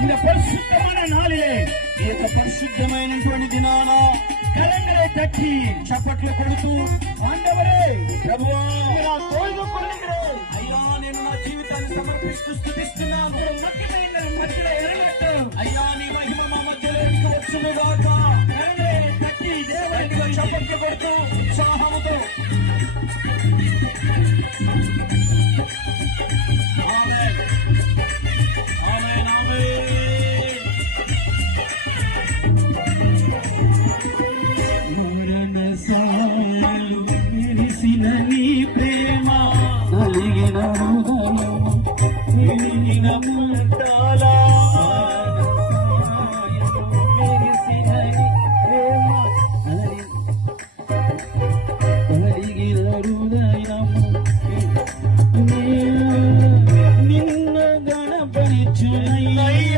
இந்த பரிசுத்தமான நாளிலே ఈ యొక్క పరిశుద్ధమైనటువంటి దినాన కలంగరే తట్టి చప్పట్లు కొడుతూ ఆండవరే ప్రభువా నా తోడు కొడుకురే అయ్యా నేను నా జీవితాన్ని సమర్పిస్తూ స్తుతిస్తున్నాను ముఖ్యమైన మధ్యలో ఎరగట్టు అయ్యా నీ మహిమ మా మధ్యలో వచ్చును గాక కలంగరే తట్టి దేవునికి చప్పట్లు కొడుతూ ఉత్సాహముతో